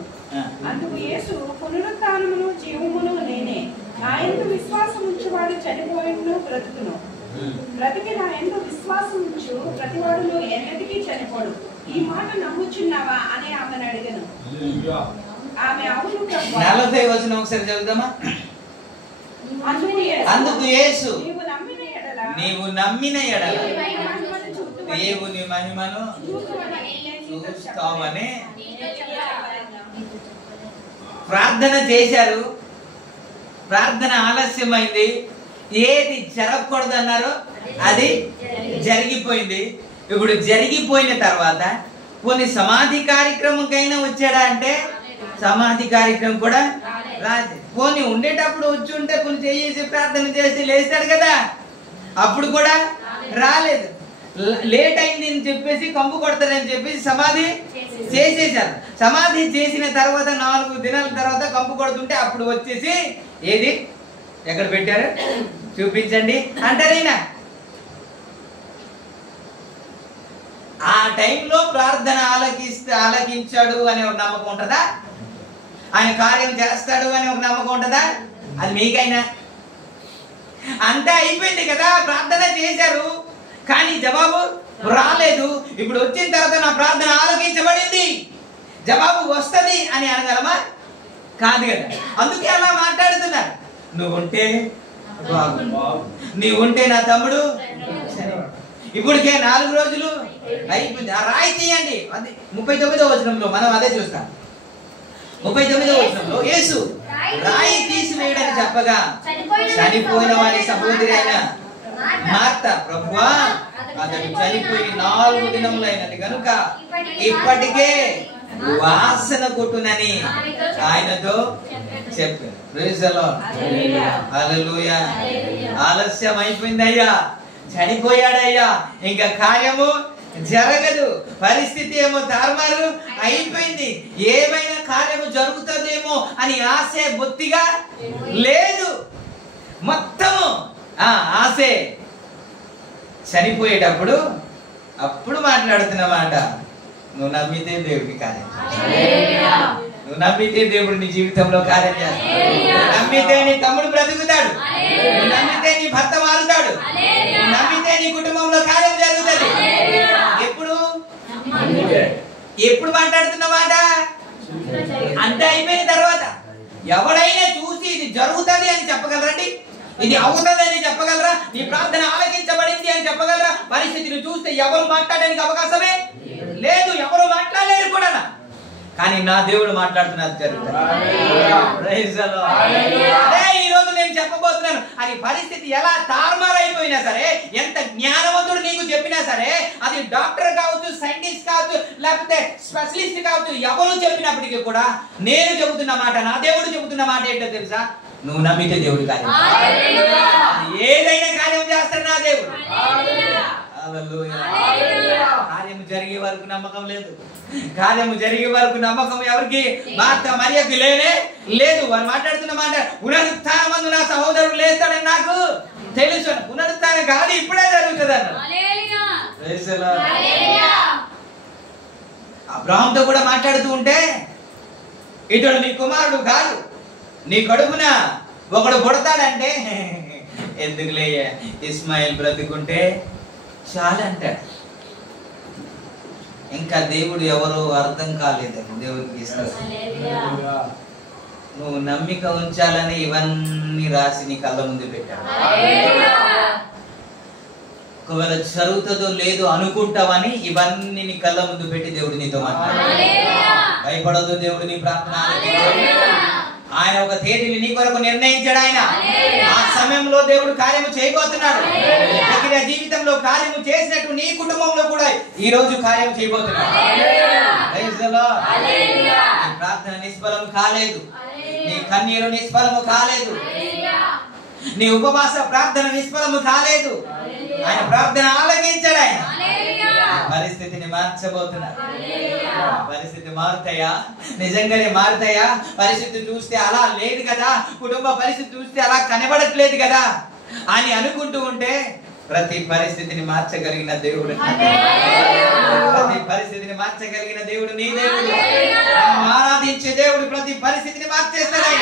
అందుకు యేసు పునరుత్థానమును జీవమును నేనే, నా యందు విశ్వాసం ఉంచువాడు చనిపోయినను బ్రతుకును, బ్రతికి నా యందు విశ్వాసం ఉంచు ప్రతివాడును ఎన్నటికీ చనిపోడు. ఈ మాట నమ్ముచున్నావా అని ఆమెను అడిగాను. ఆమె అవును ప్రభువా. 40వ వచనం ఒకసారి చదువుదామా? అందుకు యేసు నీవు నమ్మిన ఎడల దేవుని మహిమను చూస్తావని. ప్రార్థన చేశారు, ప్రార్థన ఆలస్యమైంది, ఏది జరగకూడదు అన్నారో అది జరిగిపోయింది. ఇప్పుడు జరిగిపోయిన తర్వాత కొన్ని సమాధి కార్యక్రమంకైనా వచ్చాడా అంటే సమాధి కార్యక్రమం కూడా రాదు. పోనీ ఉండేటప్పుడు వచ్చి ఉంటే కొన్ని చేసి ప్రార్థన చేసి లేస్తాడు కదా, అప్పుడు కూడా రాలేదు. లేట్ అయింది అని చెప్పేసి కంపు కొడతారని చెప్పేసి సమాధి చేసేసారు. సమాధి చేసిన తర్వాత 4 దినాల తర్వాత కంపు కొడుతుంటే అప్పుడు వచ్చేసి ఏది ఎక్కడ పెట్టారు చూపించండి అంటారైనా. ఆ టైంలో ప్రార్థన ఆలకించాడు అనే ఒక నమ్మకం ఉంటుందా? ఆయన కార్యం చేస్తాడు అని ఒక నమ్మకం ఉంటుందా? అది మీకైనా అంతా అయిపోయింది కదా, ప్రార్థన చేశారు కానీ జవాబు రాలేదు. ఇప్పుడు వచ్చిన తర్వాత నా ప్రార్థన ఆలకించబడింది, జవాబు వస్తుంది అని అనగలమా? కాదు కదా. అందుకే అలా మాట్లాడుతున్నారు. నువ్వుంటే నీవుంటే నా తమ్ముడు. ఇప్పటికే 4 రోజులు అయిపోయింది. ఆ రాయి తీయండి. అది 39వ వచనంలో మనం అదే చూస్తాం. 39వ వచనంలో యేసు రాయి తీసివేయడని చెప్పగా చనిపోయిన వారి సహోదరి అయిన మార్త, ప్రభువా అతడు చనిపోయి 4 దినములైనది కనుక ఇప్పటికే వాసన కొట్టునని ఆయనతో చెప్పారు. Praise the Lord. హల్లెలూయా. ఆలస్యం అయిపోయిందయ్యా, చనిపోయాడయ్యా, ఇంకా కార్యము జరగదు, పరిస్థితి ఏమో తారుమారు అయిపోయింది, ఏమైనా కార్యము జరుగుతుందేమో అని ఆశే బొత్తిగా లేదు. మొత్తము ఆశే. చనిపోయేటప్పుడు అప్పుడు మాట్లాడుతున్న మాట, నువ్వు నమ్మితే దేవుడికి కార్యం, నువ్వు నమ్మితే దేవుడు నీ జీవితంలో కార్యం చేస్తాడు, నువ్వు నమ్మితే నీ తమ్ముడు బ్రతుకుతాడు, నువ్వు నమ్మితే నీ భర్త మారుతాడు, నువ్వు నమ్మితే నీ కుటుంబంలో కార్యం జరుగుతుంది. ఎప్పుడు మాట్లాడుతున్న మాట? అంత అయిపోయిన తర్వాత. ఎవరైనా చూసి ఇది జరుగుతుంది అని చెప్పగలరండి? ఇది అవుతుంది అని చెప్పగలరా? నీ ప్రార్థన ఆలకించబడింది అని చెప్పగలరా? పరిస్థితిని చూస్తే ఎవరు మాట్లాడడానికి అవకాశమే లేదు, ఎవరు మాట్లాడలేరు కూడా. కానీ నా దేవుడు మాట్లాడుతున్నది జరుగుతుంది. ఈ రోజు నేను చెప్పబోతున్నాను అని పరిస్థితి ఎలా తారుమారైపోయినా సరే, ఎంత జ్ఞానవంతుడు నీకు చెప్పినా సరే, అది డాక్టర్ కావచ్చు, సైంటిస్ట్ కావచ్చు, లేకపోతే స్పెషలిస్ట్ కావచ్చు, ఎవరు చెప్పినప్పటికీ కూడా నేను చెబుతున్న మాట, నా దేవుడు చెబుతున్న మాట ఏంటో తెలుసా? నువ్వు నమ్మితే దేవుడు కార్యం, ఏదైనా కార్యం చేస్తాడు నా దేవుడు. కార్యము జరిగే వరకు నమ్మకం లేదు. కార్యము జరిగే వరకు నమ్మకం ఎవరికి? మార్త మరియకు లేనే లేదు. వారు మాట్లాడుతున్న మాట, పునరుత్థానమందు నా సహోదరుడు లేస్తాడని నాకు తెలుసు. పునరుత్థానం కాదు, ఇప్పుడే జరుగుతుంది అన్న. అబ్రహాంతో కూడా మాట్లాడుతూ ఉంటే, ఇతడు నీ కుమారుడు కాదు, నీ కడుపున ఒకడు పుడతాడంటే, ఎందుకులే ఇస్మాయిల్ బ్రతుకుంటే చాలా అంటాడు. ఇంకా దేవుడు ఎవరో అర్థం కాలేదు దేవుడికి ఇస్తాడు. నువ్వు నమ్మిక ఉంచాలని ఇవన్నీ రాసి నీ కళ్ళ ముందు పెట్టాడు. ఒకవేళ జరుగుతుందో లేదో అనుకుంటావని ఇవన్నీ నీ కళ్ళ ముందు పెట్టి దేవుడు నీతో మాట్లాడాడు. భయపడదు, దేవుడు నీ ప్రార్థన ఆయన ఒక తేదీని నీ కొరకు నిర్ణయించాడు. ఆయన ఆ సమయంలో దేవుడు కార్యము చేయబోతున్నాడు. ప్రతి జీవితంలో కార్యము చేసినట్టు నీ కుటుంబంలో కూడా ఈ రోజు కార్యం చేయబోతున్నాడు. నీ ప్రార్థన నిష్ఫలము కాలేదు, నీ కన్నీరు నిష్ఫలము కాలేదు, నీ ఉపవాస ప్రార్థన నిష్ఫలము కాలేదు. ఆయన ప్రార్థన ఆలకించాడు. ఆయన పరిస్థితిని మార్చబోతున్నాడు. పరిస్థితి మారుతాయా? నిజంగానే మారుతాయా? పరిస్థితి చూస్తే అలా లేదు కదా, కుటుంబ పరిస్థితి చూస్తే అలా కనబడట్లేదు కదా అని అనుకుంటూ ఉంటే, ప్రతి పరిస్థితిని మార్చగలిగిన దేవుడు, ప్రతి పరిస్థితిని మార్చగలిగిన దేవుడు నీ దేవుడు. ఆరాధించే దేవుడు ప్రతి పరిస్థితిని మార్చేస్తాడు.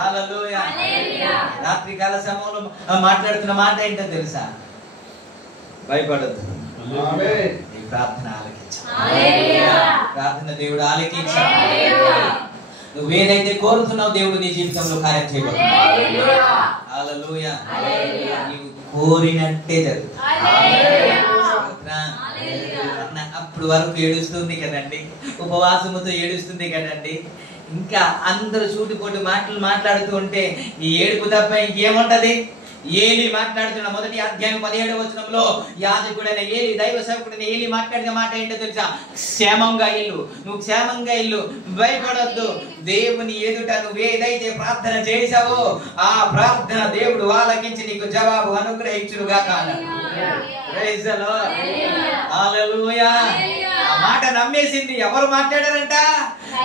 హల్లెలూయా. రాత్రి కాల సమయంలో మాట్లాడుతున్న మాట ఏంటో తెలుసా? భయపడద్దు, ఈ ప్రార్థన ప్రార్థన దేవుడు ఆలకించాడు. నువ్వేదైతే కోరుతున్నావు దేవుడు నీ జీవితంలో కార్యం చేయబోతున్నాడు. హల్లెలూయా. నీవు కోరినట్టే జరుగుతుంది. అప్పుడు వరకు ఏడుస్తుంది కదండి, ఉపవాసముతో ఏడుస్తుంది కదండి. ఇంకా అందరూ సూటిపోటు మాటలు మాట్లాడుతూ ఉంటే ఈ ఏడుపు తప్ప ఇంకేముంటది? ఏలి మాట్లాడుతున్న మొదటి అధ్యాయం 17వ వచనంలో యాజకుడైన ఏలి, దైవ సేవకుడైన ఏలి మాట్లాడిన మాట ఏంటో తెలుసా? క్షేమంగా ఇల్లు, నువ్వు క్షేమంగా ఇల్లు, భయపడొద్దు. దేవుని ఎదుట నువ్వు ఏదైతే ప్రార్థన చేశావో ఆ ప్రార్థన దేవుడు ఆలకించి నీకు జవాబు అనుగ్రహించునుగాక. Praise the Lord. హల్లెలూయా. ఆ మాట నమ్మేసింది. ఎవరు మాట్లాడారంట?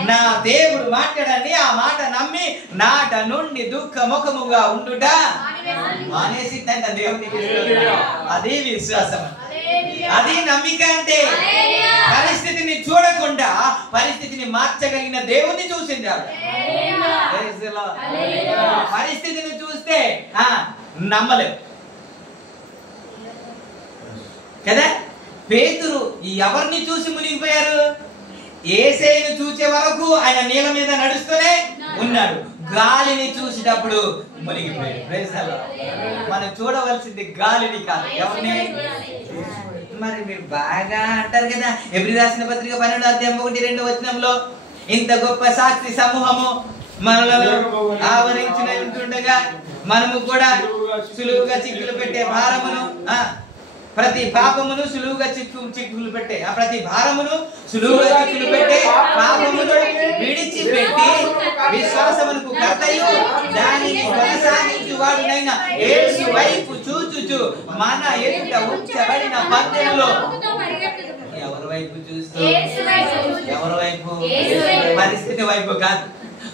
నా దేవుడు మాట్లాడని ఆ మాట నమ్మి నాట నుండి దుఃఖ ముఖముగా ఉండుట మానేసిందంట. దేవునికి అది విశ్వాసం, అది నమ్మిక. అంటే పరిస్థితిని చూడకుండా పరిస్థితిని మార్చగలిగిన దేవుణ్ణి చూసింది. పరిస్థితిని చూస్తే నమ్మలేవు కదా. పేతురు ఎవరిని చూసి మునిగిపోయారు? యేసయ్యను చూసే వరకు ఆయన నీళ్ళ మీద నడుస్తూనే ఉన్నాడు. గాలిని చూసేటప్పుడు మునిగిపోయాడు. Praise the lord. మనం చూడవలసింది గాలిని కాదు, ఎవరిని? మరి మీరు బాగా అంటారు కదా, ఎబ్రీ రాసిన పత్రిక 12వ అధ్యాయం 1-2 వచనంలో, ఇంత గొప్ప సాక్షి సమూహము మనలను ఆవరించిన ఉంటుండగా మనము కూడా సులువుగా చిక్కులు పెట్టే భారమును, ప్రతి పాపమును సులువుగా చిక్కులు పెట్టే, ప్రతి భారమును సులువుగా చిక్కులు పెట్టే పాపమును విడిచిపెట్టి విశ్వాసమునకు కర్తయు దానిని కొనసాగించువాడునైన యేసు వైపు చూచుచు మన ఎదుట ఉంచబడిన పందెములో. ఎవరి వైపు చూస్తూ? ఎవరి వైపు? పరిస్థితి వైపు కాదు,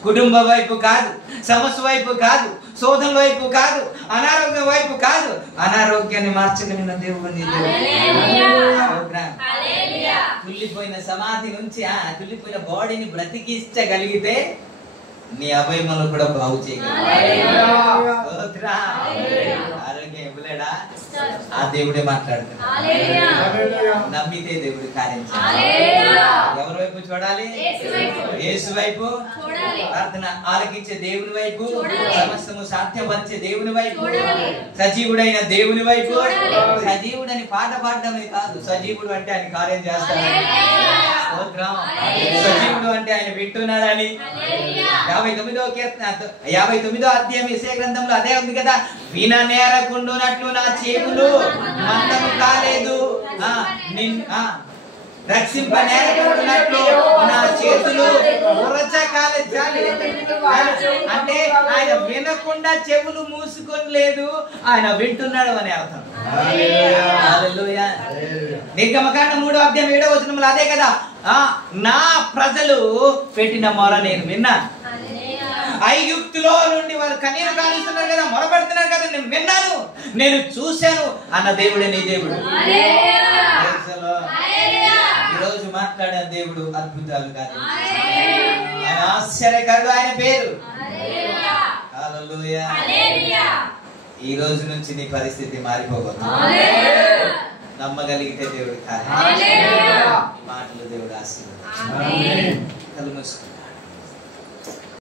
కుటుంబం వైపు కాదు, సమస్య వైపు కాదు, శోధన వైపు కాదు, అనారోగ్యం వైపు కాదు. అనారోగ్యాన్ని మార్చగలిగిన దేవుడు నీ దేవుడు. కుళ్ళిపోయిన సమాధి నుంచి కుళ్ళిపోయిన బాడీని బ్రతికించగలిగితే నీ అభయములు కూడా బాగు చేయగలడు. ఆరోగ్యం ఇవ్వలేడా? ఆ దేవుడే మాట్లాడుతున్నాడు. నమ్మితే దేవుడు కార్యం చేస్తాడు. ఎవరి వైపు చూడాలి? యేసు వైపు. ప్రార్థన ఆలకించే దేవుని వైపు, సమస్తము సాధ్యపరిచే దేవుని వైపు, సజీవుడైన దేవుని వైపు. సజీవుడని పాట పాడడమే కాదు, సజీవుడు అంటే ఆయన కార్యం చేస్తాడు. సజీవుడు అంటే ఆయన వింటున్నాడని. 59వ అధ్యాయం యెషయా గ్రంథంలో అదే ఉంది కదా, విననేరకుండునట్లు నా చెవులు మందము కాలేదు, రక్షింపనేరకుండునట్లు నా చేతులు ఉరచకాలేదు. అంటే ఆయన వినకుండా చెవులు మూసుకొని లేదు, ఆయన వింటున్నాడు అని అర్థం. హల్లెలూయా. నిర్గమకాండం 3వ అధ్యాయం 7వ వచనంలో అదే కదా, నా ప్రజలు పెట్టిన మొర నేను విన్నాను. ఐగుప్తులో నుండి వారు కన్నీరు కాలుస్తున్నారు కదా, మొరపెడుతున్నారు కదా, నేను విన్నాను, నేను చూశాను అన్న దేవుడే నీ దేవుడు. ఈరోజు మాట్లాడే దేవుడు అద్భుతాలు కాదు, ఆయన ఆశ్చర్యకరుడు, ఆయన పేరు. హల్లెలూయా. ఈ రోజు నుంచి నీ పరిస్థితి మారిపోబోతుంది. నమ్మగలిగితే దేవుడు కార్యం, మాటలు దేవుడు ఆశీర్వదించాడు. కళ్ళు మూసుకో.